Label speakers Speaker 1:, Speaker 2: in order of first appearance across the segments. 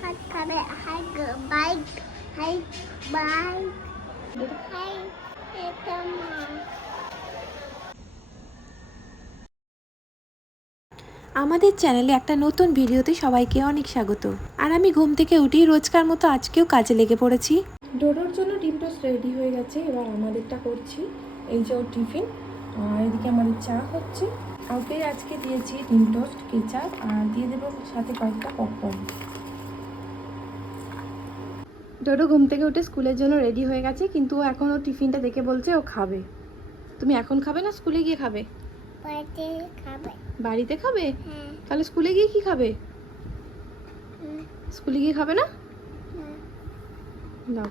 Speaker 1: হাত খাবে হাই বাইক হাই বাইক হাই এটা মা
Speaker 2: আমাদের চ্যানেলে একটা নতুন ভিডিওতে সবাইকে অনেক স্বাগত। আর আমি ঘুম থেকে উঠি রোজকার মতো আজকেও কাজে লেগে পড়েছি। ডোডোর জন্য ডিম টোস্ট রেডি হয়ে গেছে এবার আমাদেরটা করছি। এই যে ওর টিফিন আর এদিকে আমাদের চা হচ্ছে। ওকে আজকে দিয়েছি ডিম টোস্ট কেচাপ আর দিয়ে দেবো সাথে কয়েকটা পপকর্ন ডোডো ঘুম থেকে উঠে স্কুলের জন্য রেডি হয়ে গেছে কিন্তু ও এখন ও টিফিনটা দেখে বলছে ও খাবে। তুমি এখন খাবে না স্কুলে গিয়ে খাবে?
Speaker 1: বাড়িতে খাবে।
Speaker 2: বাড়িতে খাবে?
Speaker 1: হ্যাঁ।
Speaker 2: তাহলে স্কুলে গিয়ে কি খাবে? স্কুলে গিয়ে খাবে না?
Speaker 1: হুম।
Speaker 2: দাও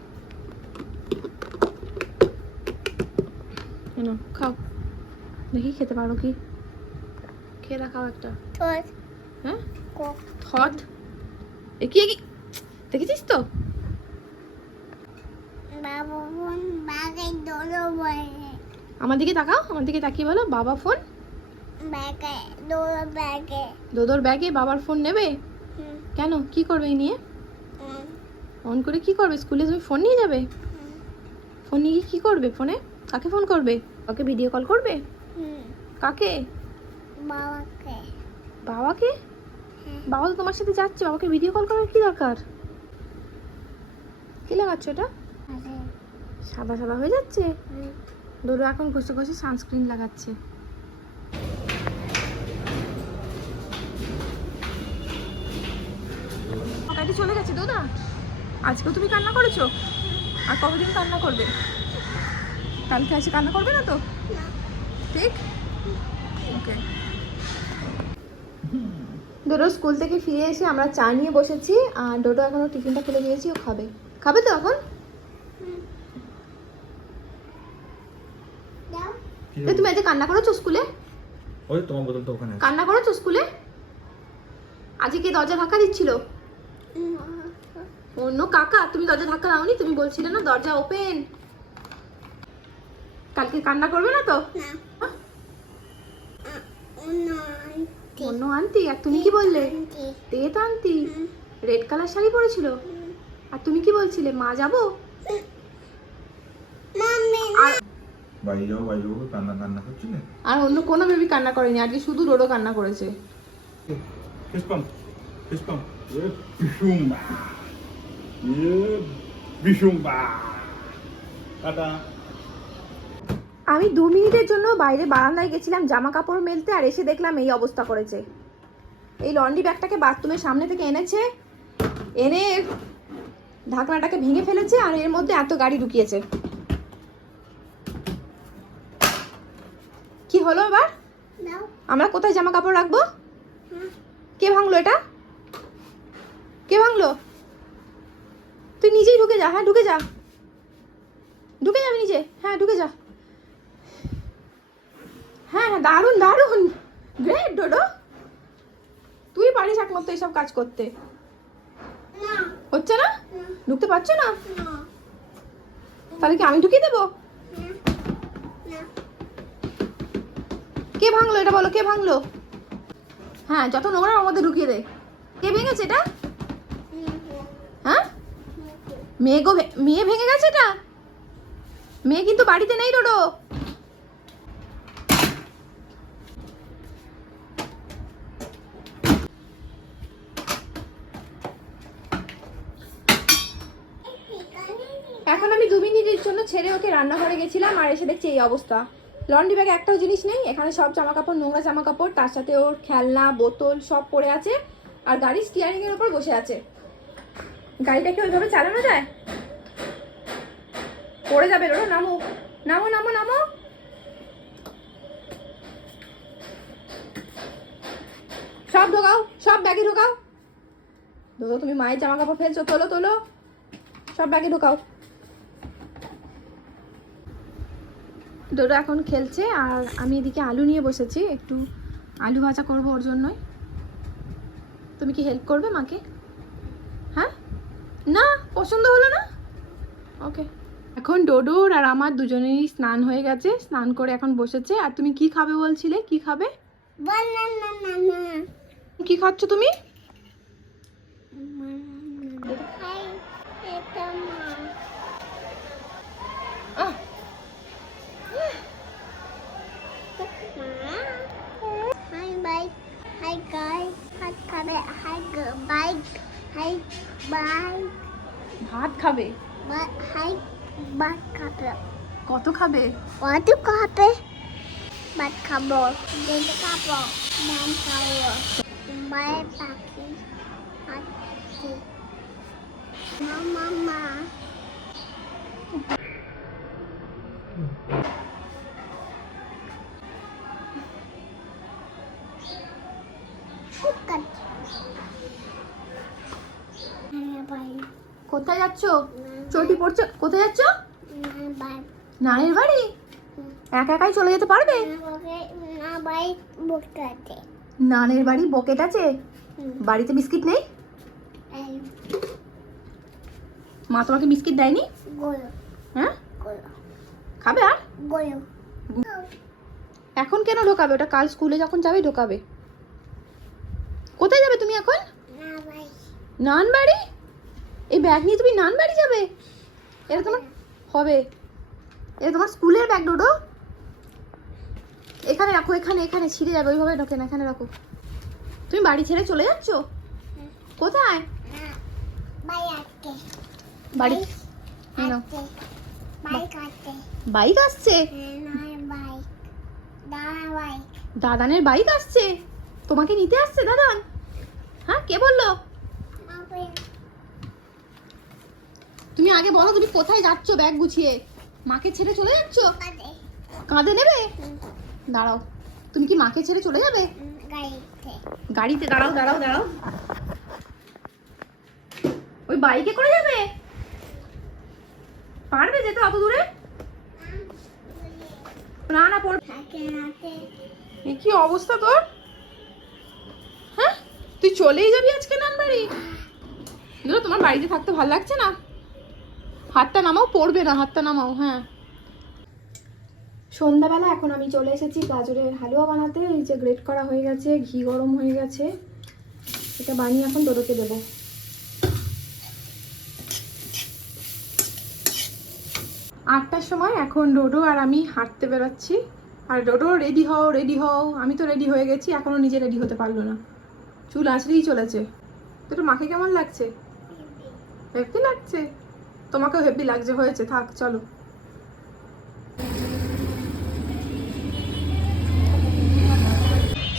Speaker 2: এনো খাও। দেখি খেতে পারো কি। খেয়ে দেখাও একটা। হ্যাঁ থট? এ কি কি? দেখেছিস তো? আমার দিকে তাকাও আমার দিকে তাকিয়ে বলো বাবা ফোন?
Speaker 1: ব্যাগে দোলো ব্যাগে
Speaker 2: দোদোর ব্যাগে বাবার ফোন নেবে? কেন? কি করবে এই নিয়ে? অন করে কি করবে? স্কুলে তুমি ফোন নিয়ে যাবে? ফোন নিয়ে কি করবে ফোনে? কাকে ফোন করবে? কাকে ভিডিও কল করবে?
Speaker 1: হুম।
Speaker 2: কাকে?
Speaker 1: বাবাকে।
Speaker 2: বাবাকে?
Speaker 1: হ্যাঁ।
Speaker 2: বাবা তো তোমার সাথে যাচ্ছে বাবাকে ভিডিও কল করার কি দরকার? কি লাগাচ্ছ এটা? সাদা সাদা হয়ে যাচ্ছে?
Speaker 1: হুম,
Speaker 2: এখন ঘষে ঘষে সানস্ক্রিন লাগাচ্ছে। গাড়ি চলে গেছে দাদা আজকেও তুমি কান্না করেছ? আর কতদিন কান্না করবে? কালকে এসে কান্না করবে না তো? ঠিক? ওকে ডোডো স্কুল থেকে ফিরে এসে আমরা চা নিয়ে বসেছি আর ডোডো এখনও টিফিনটা খুলে দিয়েছি ও খাবে। খাবে তো এখন? তুমি আজকে কান্না করেছ স্কুলে?
Speaker 3: ওই তোমার বোতল তো ওখানে
Speaker 2: কান্না করেছ স্কুলে? আজকে কে দরজা ধাক্কা দিচ্ছিল? অন্য কাকা তুমি দরজা ধাক্কা দাওনি? তুমি বলছিলে না দরজা ওপেন কালকে কান্না করবে না তো?
Speaker 1: না নয়
Speaker 2: অন্য আন্টি আর তুমি কি বললে? তেত আন্টি। রেড কালার শাড়ি পরেছিল? আর তুমি কি বলছিলে মা যাব? আর অন্য কোনো বেবি কান্না করেনি আজকে শুধু ডোডো কান্না করেছে।
Speaker 3: বিশুম্বা। টাটা।
Speaker 2: আমি দু মিনিটের জন্য বাইরে বারান্দায় গেছিলাম জামা কাপড় মেলতে আর এসে দেখলাম এই অবস্থা করেছে। এই লন্ড্রি ব্যাগটাকে বাথরুমের সামনে থেকে এনেছে এনে ঢাকনাটাকে ভেঙে ফেলেছে আর এর মধ্যে এত গাড়ি ঢুকিয়েছে। কি হলো এবার? আমরা কোথায় জামা কাপড় রাখব কে ভাঙলো এটা? কে ভাঙলো? তুই নিজেই ঢুকে যা হ্যাঁ ঢুকে যা। ঢুকে যাবি নিজে? হ্যাঁ ঢুকে যা। হ্যাঁ হ্যাঁ দারুণ দারুণ। গ্রেট ডোডো তুই পারিস একমাত্র এইসব কাজ করতে। হচ্ছে না? ঢুকতে পারছ না? তাহলে কি আমি ঢুকিয়ে দেবো? কে ভাঙলো এটা বলো, কে ভাঙলো? হ্যাঁ যত নোংরা ওর মধ্যে ঢুকিয়ে দে। কে ভেঙেছে এটা? হ্যাঁ? মেয়ে গো মেয়ে ভেঙে গেছে এটা? মেয়ে কিন্তু বাড়িতে নেই ডোডো এখন আমি দু মিনিটের জন্য ছেড়ে ওকে রান্নাঘরে গেছিলাম, আর এসে দেখছি এই অবস্থা। লন্ড্রি ব্যাগে একটাও জিনিস নেই, এখানে সব জামা কাপড় নোংরা জামা কাপড় তার সাথে ওর খেলনা, বোতল সব পড়ে আছে, আর গাড়ি স্টিয়ারিং এর উপর বসে আছে। গাড়িটাকে ওইভাবে চালানো যায়? পড়ে যাবে রোড নামো নামো নামো নামো। সব ঢোকাও, সব ব্যাগে ঢোকাও। ঢোকাও তুমি মায়ের জামা কাপড় ফেলছো, তোলো তোলো। সব ব্যাগে ঢোকাও। ডোডো এখন খেলছে আর আমি এদিকে আলু নিয়ে বসেছি একটু আলু ভাজা করব ওর জন্যই। তুমি কি হেল্প করবে মাকে? হ্যাঁ? না পছন্দ হলো না? ওকে এখন ডোডোর আর আমার দুজনেরই স্নান হয়ে গেছে স্নান করে এখন বসেছে। আর তুমি কি খাবে বলছিলে? কি খাবে? কি খাচ্ছ তুমি?
Speaker 1: আহ
Speaker 2: ভাত খাবে?
Speaker 1: বাট খাবে।
Speaker 2: কত খাবে?
Speaker 1: কত খাবে? ভাত খাব বেল খাব ধান খাব মায়ের পাখি পাখি। মামা মা।
Speaker 2: কোথায় যাচ্ছ? চটি পড়ছে। কোথায় যাচ্ছ? নানির বাড়ি? একা একাই চলে যেতে পারবে? নানের বাড়ি বকেট আছে? বাড়িতে বিস্কিট নেই? মা তোমাকে বিস্কিট দেয়নি? হ্যাঁ? খাবে আর? এখন কেন ঢোকাবে? ওটা কাল স্কুলে যখন যাবে ঢোকাবে। কোথায় যাবে তুমি এখন? নান বাড়ি? এই ব্যাগ নিয়ে তুমি নান বাড়ি যাবে? এটা তোমার হবে। এটা তোমার স্কুলের ব্যাগ ডোডো। এখানে রাখো এখানে এখানে ছিঁড়ে যাবে ওইভাবে ঢোকে না এখানে রাখো। তুমি বাড়ি ছেড়ে চলে যাচ্ছ? কোথায়?
Speaker 1: না ভাই আজকে
Speaker 2: বাড়ি
Speaker 1: বাইক
Speaker 2: আসছে।
Speaker 1: হ্যাঁ
Speaker 2: দাদানের বাইক আসছে? তোমাকে নিতে আসছে দাদান? হ্যাঁ কে বলল? তুমি আগে বলো তুমি কোথায় যাচ্ছ ব্যাগ গুছিয়ে? মাকে ছেড়ে চলে যাচ্ছ? কাঁধে নেবে? দাঁড়াও। তুমি কি মাকে ছেড়ে চলে যাবে?
Speaker 1: গাড়িতে।
Speaker 2: দাঁড়াও দাঁড়াও দাঁড়াও। ওই বাইকে করে যাবে? পারবে যেতে অত দূরে? না না পড়বে। কি অবস্থা তোর? হ্যাঁ? তুই চলেই যাবি আজকে নান বাড়ি তোমার বাড়িতে থাকতে ভালো লাগছে না? হাতটা নামাও পড়বে না হাতটা নামাও হ্যাঁ। সন্ধ্যাবেলা এখন আমি চলে এসেছি গাজরের হালুয়া বানাতে এই যে গ্রেট করা হয়ে গেছে ঘি গরম হয়ে গেছে। এটা বানিয়ে এখন ডোডোকে দেবো। আটটার সময় এখন ডোডো আর আমি হাঁটতে বেরোচ্ছি। আর ডোডো রেডি হও রেডি হও। আমি তো রেডি হয়ে গেছি এখনও নিজে রেডি হতে পারল না। চুল আঁচড়েই চলেছে। তো একটু মাকে কেমন লাগছে? হেপি লাগছে? তোমাকেও হেভি লাগছে হয়েছে থাক চলো।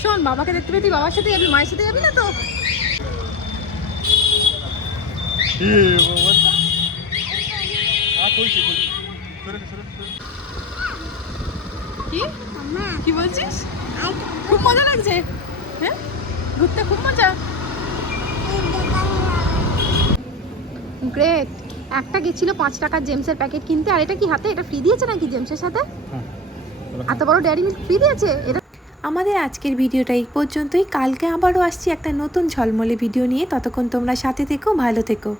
Speaker 2: শোন বাবাকে দেখতে পেতি বাবার সাথে যাবি মায়ের সাথে যাবি না তো? কি? কি বলছিস? খুব মজা লাগছে? হ্যাঁ? ঘুরতে খুব মজা? গ্রেট একটা গেছিল পাঁচ টাকার জেমসের প্যাকেট কিনতে আর এটা কি হাতে? এটা ফ্রি দিয়েছে নাকি জেমসের সাথে? এত বড় ড্যারি মিল্ক ফ্রি দিয়েছে? এটা
Speaker 4: আমাদের আজকের ভিডিওটা এই পর্যন্তই। কালকে আবারও আসছি একটা নতুন ঝলমলে ভিডিও নিয়ে। ততক্ষণ তোমরা সাথে থেকো ভালো থেকো।